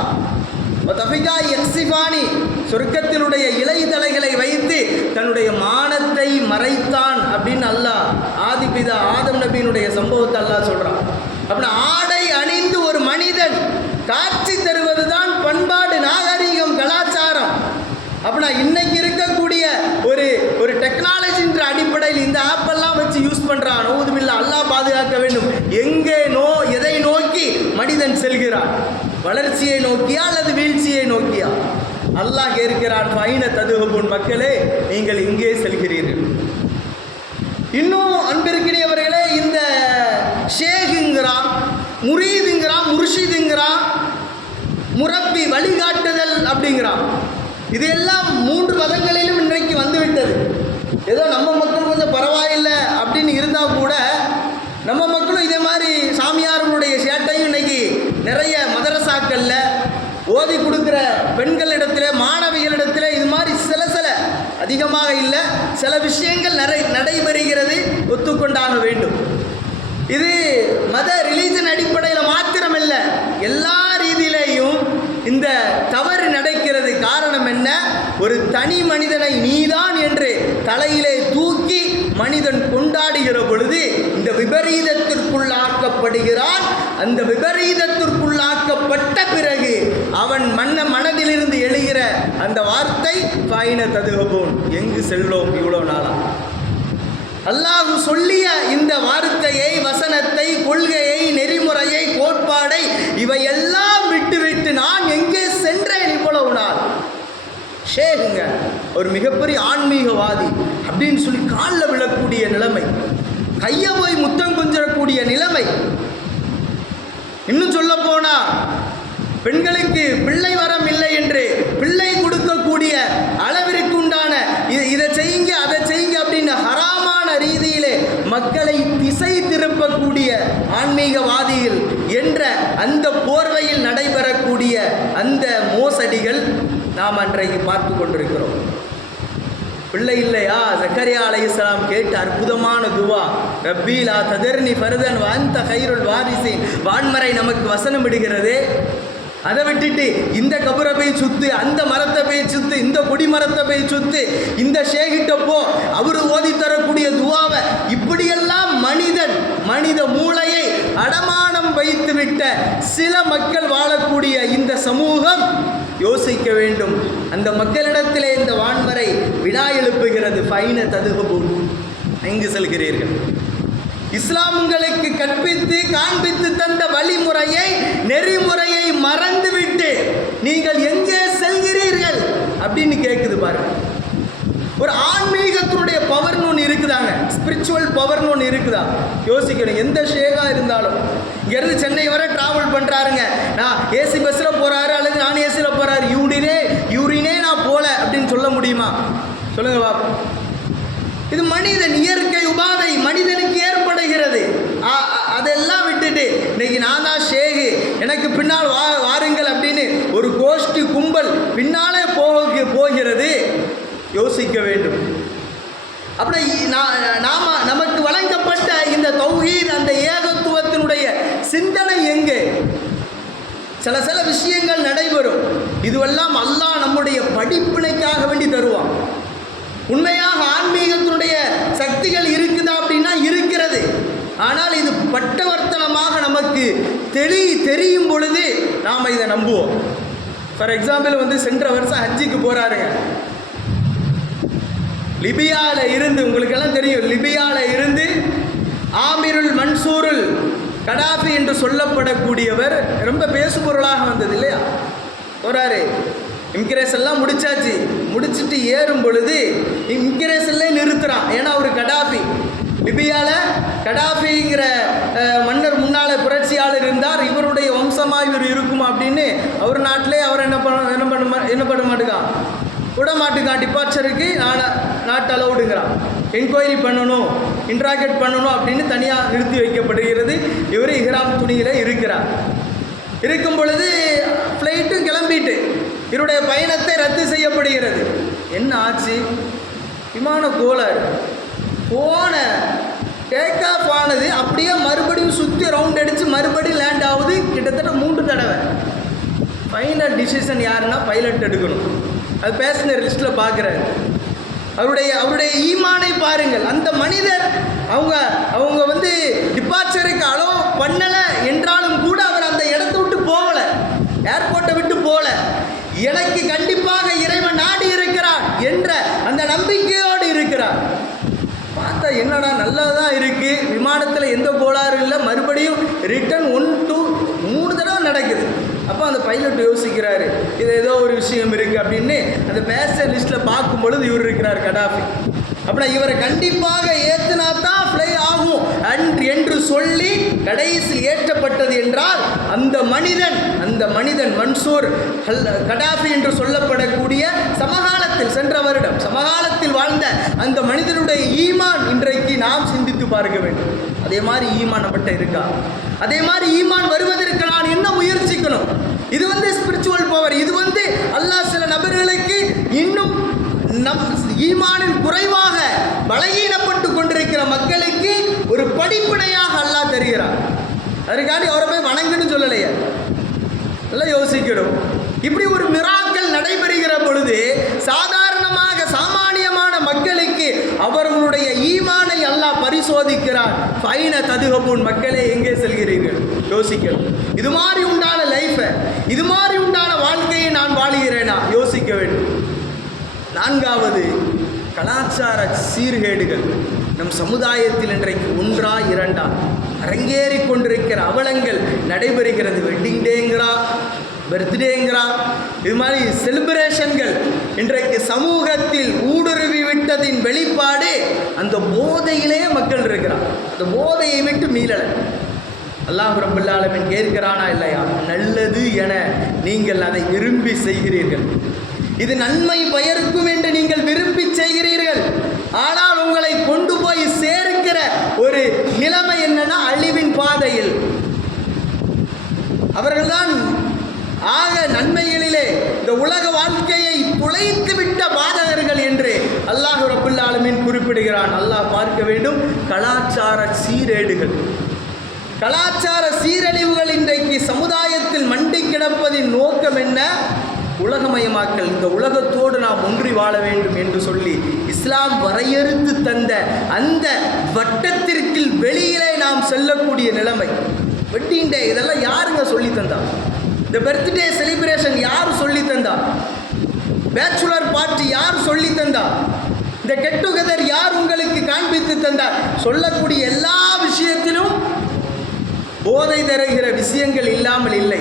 தஃபிகா எக்ஸிபானி, சொர்க்கத்தினுடைய இலை தலைகளை வைத்து தன்னுடைய மானத்தை மறைத்தான் அப்படின்னு அல்லாஹ் ஆதிபிதா ஆதம் நபியினுடைய சம்பவத்தை அல்லாஹ் சொல்றான். அப்படின்னா ஆடை அணிந்து ஒரு மனிதன் காட்சி தருவதுதான் பண்பாடு, நாகரீகம், கலாச்சாரம். அப்படின்னா இன்னைக்கு இருக்கக்கூடிய ஒரு டெக்னாலஜின்ற அடிப்படையில் இந்த ஆப்பெல்லாம் வச்சு யூஸ் பண்ணுறான். நூதுபில்லா, அல்லாஹ் பாதுகாக்க வேண்டும். எதை நோக்கி மனிதன் செல்கிறான்? வளர்ச்சியை நோக்கியா அல்லது வீழ்ச்சியை நோக்கியா? அல்லாஹ் கேட்கிறான், ஃபைன ததுகபூன், மக்களே நீங்கள் இங்கே செல்கிறீர்கள். இன்னும் அன்பிற்கினியவர்களே, இந்த ஷேகுங்கிறான், முரீதுங்கிறான், முர்ஷிதுங்கிறான், முரப்பி வழிகாட்டுதல் அப்படிங்கிறான். இதெல்லாம் மூன்று மதங்களிலும் இன்றைக்கு வந்துவிட்டது. ஏதோ நம்ம மக்கள் கொஞ்சம் பரவாயில்லை அப்படின்னு இருந்தால் கூட நம்ம மக்களும் இதே மாதிரி சாமியார்களுடைய சேட்டையும் இன்னைக்கு நிறைய மதரசாக்களில் ஓதி கொடுக்குற பெண்களிடத்தில், மாணவிகளிடத்தில் இது மாதிரி சில அதிகமாக இல்லை, சில விஷயங்கள் நடைபெறுகிறது, ஒத்துக்கொண்டாக வேண்டும். இது மத ரிலீஜன் அடிப்படையில் மாத்திரமல்ல, எல்லா ரீதியிலேயும் இந்த தவறு நடக்கிறது. காரணம் என்ன? ஒரு தனி மனிதனை நீதான் என்று தலையிலே தூக்கி மனிதன் கொண்டாடுகிற பொழுது இந்த விபரீதத்திற்குள்ளாக்கப்படுகிறான். அந்த விபரீதத்திற்குள்ளாக்கப்பட்ட பிறகு அவன் மனதிலிருந்து எழுகிற அந்த வார்த்தை ஃபைன ததுகபூன், எங்கு செல்லோம் இவ்வளோ நாளா? அல்லாஹ் சொல்லிய இந்த வார்த்தையை, வசனத்தை, கொள்கையை, நெறிமுறையை, கோட்பாடை இவையெல்லாம் விட்டுவிட்டு நான் எங்கே சென்றேன் இவ்வளவு நாள்? ஷேகுங்க, ஒரு மிகப்பெரிய ஆன்மீகவாதி அப்படின்னு சொல்லி காலில் விழக்கூடிய நிலைமை, கையை போய் முத்தம் கொஞ்சக்கூடிய நிலைமை. இன்னும் சொல்ல போனா பெண்களுக்கு பிள்ளை வரம் இல்லை என்று பிள்ளை கொடுக்கக்கூடிய அளவிற்கு உண்டான இதை செய்யுங்க அதை செய்யுங்க அப்படின்னு ஹராமான ரீதியிலே மக்களை திசை திருப்பக்கூடிய ஆன்மீகவாதிகள் என்ற அந்த போர்வையில் நடைபெறக்கூடிய அந்த மோசடிகள் நாம் அன்றைக்கு பார்த்து கொண்டிருக்கிறோம். பிள்ளை இல்லையா? ஜக்கரியா அலைஹிஸ்ஸலாம் கேட்ட அற்புதமான துவா, ரப்பி லா ததர்னி ஃபர்தன் வ அன்த கைருல் வாரிசீன். வான்மறை நமக்கு வசனம் இடுகிறது, அதை விட்டுட்டு இந்த கபரை போய் சுத்து, அந்த மரத்தை போய் சுத்து, இந்த கொடி மரத்தை போய் சுத்து, இந்த ஷேகிட்டப்போ அவர் ஓதி தரக்கூடிய துவாவை, இப்படியெல்லாம் மனித மூளையை அடமானம் வைத்து விட்ட சில மக்கள் வாழக்கூடிய இந்த சமூகம் யோசிக்க வேண்டும். அந்த மக்களிடத்திலே இந்த வான்வரை வினா எழுப்புகிறது. ஃபைன ததுகபூன், எங்கு செல்கிறீர்கள்? இஸ்லாம் உங்களுக்கு கற்பித்து காண்பித்து தந்த வழிமுறையை, நெறிமுறையை மறந்துவிட்டு நீங்கள் எங்கே செல்கிறீர்கள் அப்படின்னு கேட்குது பாருங்க. ஒரு ஆன்மீகத்தினுடைய பவர்னு ஒன்று இருக்குதாங்க, ஸ்பிரிச்சுவல் பவர்னு ஒன்று இருக்குதா? யோசிக்கணும். எந்த ஷேகா இருந்தாலும் இங்கேருந்து சென்னை வரை டிராவல் பண்ணுறாருங்க, நான் ஏசி பஸ்ஸில் போகிறாரு அல்லது நான் ஏசியில் போகிறாரு, யூரினே நான் போகல அப்படின்னு சொல்ல முடியுமா? சொல்லுங்க பாப்பா. இது மனிதன் இயற்கை உபாதை மனிதனுக்கு ஏற்படுகிறது. அதெல்லாம் விட்டுட்டு இன்னைக்கு நான் தான் ஷேகு, எனக்கு பின்னால் வாருங்கள் அப்படின்னு ஒரு கோஷ்டி கும்பல் பின்னாலே போகிறது. யோசிக்க வேண்டும். அப்படி நமக்கு வழங்கப்பட்ட இந்த தௌஹீத், அந்த ஏகத்துவத்தினுடைய சிந்தனை எங்கே? சில விஷயங்கள் நடைபெறும். இதுவெல்லாம் அல்லாஹ் நம்முடைய படிப்பினைக்காக வேண்டி தருவான். உண்மையாக ஆன்மீகத்தினுடைய சக்திகள் இருக்குதா அப்படின்னா இருக்கிறது. ஆனால் இது பட்டவர்த்தனமாக நமக்கு தெரியும் பொழுது நாம் இதை நம்புவோம். ஃபார் எக்ஸாம்பிள் சென்ற வருஷம் ஹஜ்ஜிக்கு போகிறாருங்க. லிபியாவில் இருந்து, உங்களுக்கெல்லாம் தெரியும், லிபியாவில் இருந்து ஆமிருல் மன்சூருல் கடாஃபி என்று சொல்லப்படக்கூடியவர், ரொம்ப பேசுபொருளாக வந்தது இல்லையா, போகிறாரு. இமிக்ரேஷன்லாம் முடிச்சுட்டு ஏறும் பொழுது இமிக்ரேஷன்லேயே நிறுத்துகிறான். ஏன்னா அவர் கடாஃபி, லிபியாவில் கடாஃபிங்கிற மன்னர் முன்னால் புரட்சியாளர் இருந்தார், இவருடைய வம்சமாக இவர் இருக்குமா அப்படின்னு அவர் நாட்டிலே அவர் என்ன பண்ண மாட்டுக்கான், விட மாட்டுக்கான். டிபார்ச்சருக்கு நாட் அலவுடுங்கிறான். என்கொயரி பண்ணணும், இன்ட்ராகேட் பண்ணணும் அப்படின்னு தனியாக நிறுத்தி வைக்கப்படுகிறது. இவர் இஹ்ராம் துணியில் இருக்கும் பொழுது ஃப்ளைட்டும் கிளம்பிட்டு இவருடைய பயணத்தை ரத்து செய்யப்படுகிறது. என்ன ஆச்சு? விமான கோளாறு. போன டேக் ஆஃப் ஆனது அப்படியே மறுபடியும் சுற்றி ரவுண்ட் அடித்து மறுபடியும் லேண்ட் ஆகுது. கிட்டத்தட்ட 3 தடவை. ஃபைனல் டிசிஷன் யாருன்னா பைலட் எடுக்கணும். அது பேசஞ்சர் லிஸ்ட்டில் பார்க்குறாரு. அவருடைய ஈமானை பாருங்கள். அந்த மனிதர் அவங்க டிபார்ச்சருக்கு அலோவ் பண்ணலை என்றாலும் கூட அவர் அந்த இடத்த விட்டு போகலை, ஏர்போர்ட்டை விட்டு போகல. எனக்கு கண்டிப்பாக இறைவன் நாடி இருக்கிறான் என்ற அந்த நம்பிக்கையோடு இருக்கிறார். பார்த்தா என்னடா நல்லதான் இருக்கு, விமானத்தில் எந்த கோளாறு இல்லை, மறுபடியும் ரிட்டர்ன் 1 to 3 தடவை நடக்குது. அப்போ அந்த பைலட் யோசிக்கிறாரு, இது ஏதோ ஒரு விஷயம் இருக்குது அப்படின்னு. அந்த பேசஞ்சர் லிஸ்ட்டில் பார்க்கும் பொழுது இவர் இருக்கிறார், கடாஃபி. அப்படின்னா இவரை கண்டிப்பாக ஏற்றினா தான் ஃப்ளை ஆகும் என்று சொல்லி கடைசியில் ஏற்றப்பட்டது என்றால் அந்த மனிதன் மன்சூர் கடாஃபி என்று சொல்லப்படக்கூடிய சமகாலத்தில், சென்ற வருடம் சமகாலத்தில் வாழ்ந்த அந்த மனிதனுடைய ஈமான் இன்றைக்கு நாம் சிந்தித்து பார்க்க வேண்டும். அதே மாதிரி ஈமான் நம்மகிட்ட இருக்கா? அதே மாதிரி ஈமான் வருவதற்கு நான் என்ன முயற்சிக்கணும்? இது ஸ்பிரிச்சுவல் பவர். இது அல்லாஹ் சில நபர்களுக்கு இன்னும் ஈமானின் குறைவாக பலகீனப்பட்டு கொண்டிருக்கிற மக்களுக்கு ஒரு படிப்பினையாக அல்லாஹ் தருகிறார். அதுக்காண்டி அவரை போய் வணங்குன்னு சொல்லலையே, எல்லாம் யோசிக்கணும். இப்படி ஒரு மிராக்கள் நடைபெறுகிற பொழுது சாமானியமான மக்களுக்கு அவர்களுடைய ஈமானை அல்லாஹ் பரிசோதிக்கிறார். ஃபைன ததுகபூன், மக்களே எங்கே செல்கிறீர்கள்? யோசிக்கணும். இது மாதிரி உண்டான லைஃபை, இது மாதிரி உண்டான வாழ்க்கையை நான் வாழுகிறேனா? யோசிக்க வேண்டும். 4வது, கலாச்சார சீர்கேடுகள் நம் சமுதாயத்தில் இன்றைக்கு 1ஆ 2ஆ அரங்கேறி கொண்டிருக்கிற அவலங்கள் நடைபெறுகிறது. வெட்டிங் டேங்கிறா, பர்த்டேங்கிறா, இது மாதிரி செலிப்ரேஷன்கள் இன்றைக்கு சமூகத்தில் ஊடுருவி விட்டதின் வெளிப்பாடு அந்த போதையிலே மக்கள் இருக்கிறார். அந்த போதையை விட்டு மீளலை. அல்லாஹ் ரப்பல் ஆலமீன் கேட்கிறானா இல்லையா? நல்லது என நீங்கள் அதை விரும்பி செய்கிறீர்கள், இது நன்மை பயருக்கும் என்று நீங்கள் விரும்பி செய்கிறீர்கள். ஆனால் உங்களை கொண்டு போய் சேர்க்கிற ஒரு நிலைமை என்னன்னா அழிவின் பாதையில். அவர்கள்தான் ஆக நன்மைகளிலே இந்த உலக வாழ்க்கையை துளைத்து விட்ட பாதகர்கள் என்று அல்லாஹ் ரப்பல் ஆலமீன் குறிப்பிடுகிறான். அல்லாஹ் பார்க்க வேண்டும் கலாச்சார சீரேடுகள். கலாச்சார சீரழிவுகள் இன்றைக்கு சமுதாயத்தில் மண்டி கிடப்பதின் நோக்கம் என்ன? உலகமயமாக்கல். இந்த உலகத்தோடு நாம் ஒன்றி வாழ வேண்டும் என்று சொல்லி இஸ்லாம் வரையறுத்து தந்த அந்த வட்டத்திற்கு வெளியிலே நாம் செல்லக்கூடிய நிலைமை. வெட்டிங் டே இதெல்லாம் யாருங்க சொல்லி தந்தா? இந்த பர்த்டே செலிப்ரேஷன் யார் சொல்லி தந்தா? பேச்சுலர் பார்ட்டி யார் சொல்லி தந்தா? இந்த கெட் டுகெதர் யார் உங்களுக்கு காண்பித்து தந்தார்? சொல்லக்கூடிய எல்லா விஷயத்திலும் போதை தருகிற விஷயங்கள் இல்லாமல் இல்லை.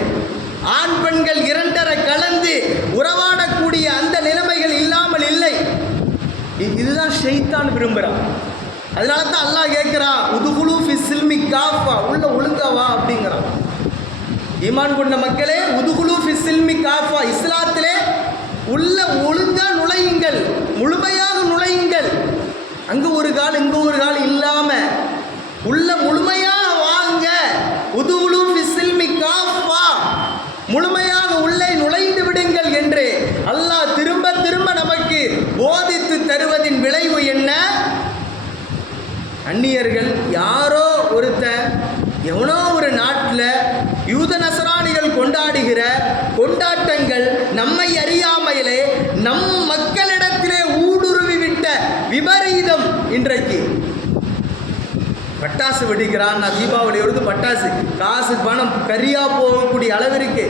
ஆண் பெண்கள் இரண்டரை கலந்து உறவாடக்கூடிய அந்த நிலைமைகள் இல்லாமல் இல்லை. இதுதான் ஷைத்தான் விரும்புகிறான். அதனால தான் அல்லாஹ் கேட்குறான், உதுகுலு ஃபி சில்மி காஃபா, உள்ள ஒழுங்கவா அப்படிங்கிறான். ஈமான் கொண்ட மக்களே, உதுகுலு ஃபி சில்மி காஃபா, இஸ்லாத்திலே உள்ள ஒழுங்கா நுழையுங்கள், முழுமையாக நுழையுங்கள். அங்கு ஒரு கால் இங்கு ஒரு கால் இல்லாம உள்ள முழுமையாக வாங்க. உதுகுலு ஃபி சில்மி காஃபா, முழுமையாக உள்ளே நுழைந்து விடுங்கள் என்று அல்லாஹ் திரும்ப திரும்ப நமக்கு போதித்து தருவதின் விளைவு என்ன? அந்நியர்கள் யாரோ ஒருத்தன் எவனோ ஒரு நாட்டில் யூத நசராணிகள் கொண்டாடுகிற கொண்டாட்டங்கள் நம்மை அறியாமையிலே நம் மக்களிடத்திலே ஊடுருவி விட்ட விபரீதம். இன்றைக்கு பட்டாசு வெடிக்கிறான். நான் தீபாவளியோடு பட்டாசு காசு பணம் கரியா போகக்கூடிய அளவிற்கு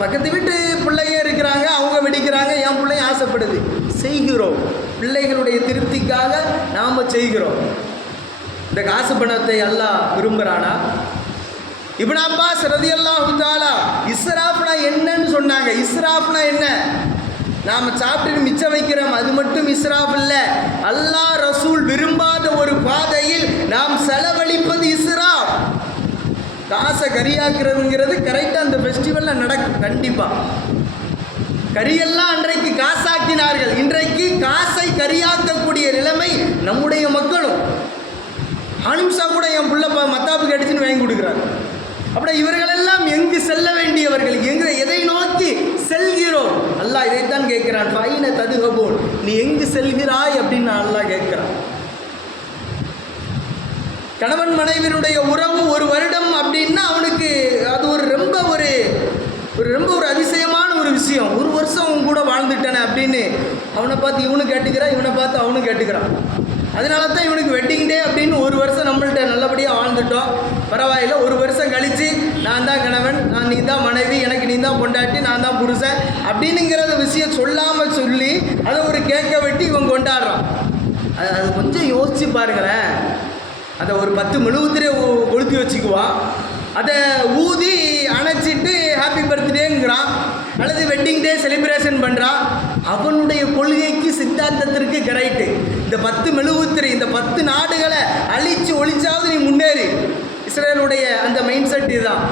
பக்கத்து வீட்டு பிள்ளைங்க இருக்கிறாங்க, அவங்க வெடிக்கிறாங்க, என் பிள்ளைங்க ஆசைப்படுது, செய்கிறோம். பிள்ளைகளுடைய திருப்திக்காக நாம் செய்கிறோம். இந்த காசு பணத்தை அல்லாஹ் விரும்புகிறானா? இப்னு அப்பாஸ் ரலியல்லாஹு தஆலா இஸ்ராஃப்னா என்னன்னு சொன்னாங்க. இஸ்ராஃப்னா என்ன? நாம் சாப்பிட்டு மிச்சம் வைக்கிறோம், அது மட்டும் இஸ்ராஃப் இல்லை. அல்லாஹ் ரசூல் விரும்பாத ஒரு பாதையில் நாம் செலவழிப்பது இஸ்ராஃப். காசை கரியாக்குறதுங்கிறது கரெக்டாக அந்த ஃபெஸ்டிவலில் நடக்கும். கண்டிப்பாக கரியெல்லாம் அன்றைக்கு காசாக்கினார்கள். இன்றைக்கு காசை கரியாக்கக்கூடிய நிலைமை நம்முடைய மக்களும். ஹனிம்சா கூட என் புள்ள மத்தாப்புக்கு அடிச்சுன்னு வாங்கி கொடுக்குறாங்க. அப்படியே இவர்களெல்லாம் எங்கு செல்ல வேண்டியவர்கள்? எதை நோக்கி செல்கிறோம்? அல்லாஹ் இதைத்தான் கேட்கிறான். ஃபைன ததுகபோன், நீ எங்கு செல்கிறாய் அப்படின்னு அல்லாஹ் கேட்கிறான். கணவன் மனைவியினுடைய உறவு ஒரு வருடம் அப்படின்னா அவனுக்கு அது ஒரு ரொம்ப ஒரு அதிசயமான ஒரு விஷயம். ஒரு வருஷம் அவன் கூட வாழ்ந்துட்டானே அப்படின்னு அவனை பார்த்து இவனு கேட்டுக்கிறான், இவனை பார்த்து அவனும் கேட்டுக்கிறான். அதனால தான் இவனுக்கு வெட்டிங் டே அப்படின்னு ஒரு வருஷம் நம்மள்கிட்ட நல்லபடியாக வாழ்ந்துட்டோம், பரவாயில்ல. ஒரு வருஷம் கழித்து நான் தான் கணவன், நீ தான் மனைவி, எனக்கு நீ தான் பொண்டாட்டி, நான் தான் புருஷன் அப்படின்னுங்கிறத விஷயம் சொல்லாமல் சொல்லி அதை ஒரு கேட்க வெட்டி இவன் கொண்டாடுறான். அது கொஞ்சம் யோசிச்சு பாருங்களேன். அதை ஒரு 10 மெழுகுதிரை கொளுத்தி வச்சுக்குவான், அதை ஊதி அணைச்சிட்டு ஹாப்பி பர்த்டேங்கிறான், அல்லது வெட்டிங் டே செலிப்ரேஷன் பண்ணுறான். அவனுடைய கொள்கைக்கு சித்தாந்தத்திற்கு கரெக்டு. இந்த 10 மெழுகுத்திரை, இந்த 10 நாடுகளை அழித்து ஒழிச்சாவது நீ முன்னேறி. இஸ்ரேலுடைய அந்த மைண்ட் செட் இதுதான்.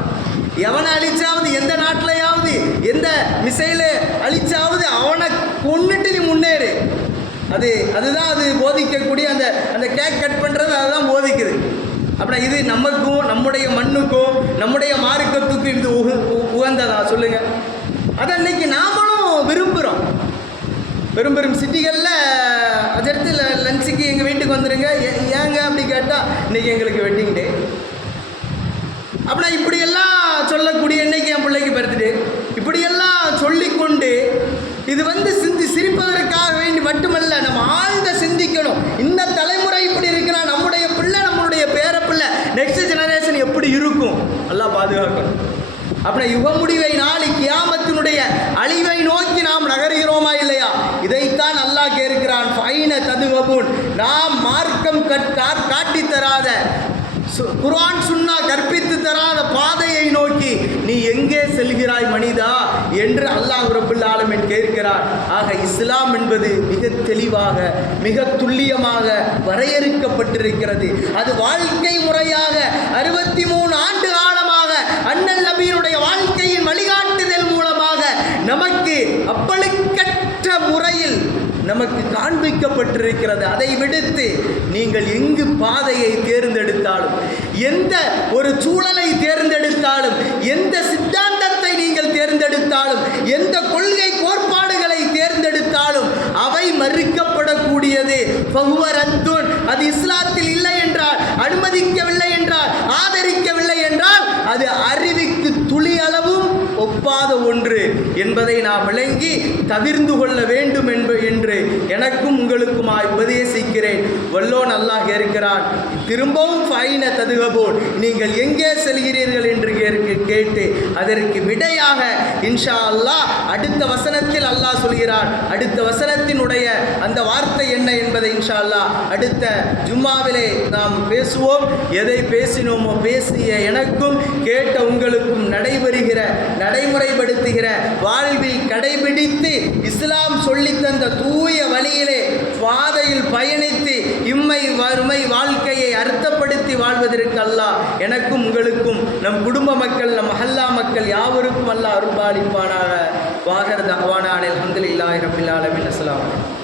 எவனை அழிச்சாவது, எந்த நாட்டிலையாவது எந்த மிசைலை அழிச்சாவது அவனை கொன்னுட்டு நீ முன்னேறு. அதுதான் அது போதிக்கக்கூடிய அந்த கேக் கட் பண்ணுறது அதுதான் போதிக்குது. அப்படின்னா இது நமக்கும் நம்முடைய மண்ணுக்கும் நம்முடைய மார்க்கத்துக்கும் இது உகந்ததா சொல்லுங்கள்? அதை இன்னைக்கு நாமளும் விரும்புகிறோம். பெரும் சிட்டிகளில் அதற்கு லஞ்சுக்கு எங்கள் வீட்டுக்கு வந்துடுங்க, ஏங்க அப்படி கேட்டால் இன்றைக்கி எங்களுக்கு வெட்டிங் டே. அப்படின்னா இப்படியெல்லாம் சொல்லக்கூடிய இன்றைக்கி என் பிள்ளைக்கு பர்த்டே, இப்படியெல்லாம் சொல்லிக்கொண்டு இது சிரிப்பதற்காக வேண்டி மட்டுமல்ல, நம்ம ஆழ்ந்த சிந்திக்கணும். இந்த தலைமுறை இப்படி இருக்கிறா, நம்முடைய பிள்ளை, நம்மளுடைய பேர பிள்ளை, நெக்ஸ்ட் ஜெனரேஷன் எப்படி இருக்கும்? எல்லாம் பாதுகாக்கணும். அப்படின்னா யுக முடிவை நாளை கியாமத்தினுடைய அழிவை நோக்கி நாம் நகர்கிறோமா இல்லையா? இதைத்தான் அல்லாஹ் கேட்கிறான். ஃபைன ததுகபூன், நாம் மார்க்கம் காட்டி தராத, குர்ஆன் சுன்னா கற்பித்து தராத பாதையை நோக்கி நீ எங்கே செல்கிறாய் மனிதா என்று அல்லாஹ் ரப்பல் ஆலமீன் கேட்கிறார். ஆக இஸ்லாம் என்பது மிக தெளிவாக மிக துல்லியமாக வரையறுக்கப்பட்டிருக்கிறது. அது வாழ்க்கை முறையாக 63 ஆண்டு காலமாக அண்ணல் நபியினுடைய வாழ்க்கையின் வழிகாட்டுதல் மூலமாக நமக்கு அப்பழுக்கற்ற முறையில் நமக்கு காண்பிக்கப்பட்டிருக்கிறது. அதை விடுத்து நீங்கள் எங்கு பாதையை தேர்ந்தெடுத்தாலும், எந்த ஒரு சூழலை தேர்ந்தெடுத்தாலும், எந்த சித்தாந்தத்தை நீங்கள் தேர்ந்தெடுத்தாலும், எந்த கொள்கை கோட்பாடுகளை தேர்ந்தெடுத்தாலும் அவை மறுக்கப்படக்கூடியது. அது இஸ்லாத்தில் இல்லை என்றால், அனுமதிக்கவில்லை என்றால், ஆதரிக்கவில்லை என்றால் அது அருவிக்கு துளி அளவும் ஒப்பாத ஒன்று என்பதை நாம் விளங்கி தவிர்ந்து கொள்ள வேண்டும் என்று எனக்கும் உங்களுக்குமாய் உபதேசிக்கிறேன். வல்லோன் அல்லாஹ் கேட்கிறான், திரும்பவும் ஃபைன ததுகபோன், நீங்கள் எங்கே செல்கிறீர்கள் என்று கேட்டு அதற்கு விடையாக இன்ஷா அல்லாஹ் அடுத்த வசனத்தில் அல்லாஹ் சொல்கிறான். அடுத்த வசனத்தினுடைய அந்த வார்த்தை என்ன என்பதை இன்ஷா அல்லாஹ் அடுத்த ஜும்மாவிலே நாம் பேசுவோம். எதை பேசினோமோ பேசிய எனக்கும் கேட்ட உங்களுக்கும் நடைமுறைப்படுத்துகிற வாழ்வில் கடைபிடித்து இஸ்லாம் சொல்லித்தந்த தூய வழியிலே பாதையில் பயணித்து இம்மை வறுமை வாழ்க்கையை அர்த்தப்படுத்தி வாழ்வதற்கு அல்லாஹ் எனக்கும் உங்களுக்கும் நம் குடும்ப மக்கள் நம் மஹல்லா மக்கள் யாவருக்கும் அல்லாஹ் அருள்பாலிப்பானாக. வாஹர் தஅவானா அல்ஹம்துலில்லாஹி ரப்பில் ஆலமீன். அஸ்ஸலாமு அலைக்கும்.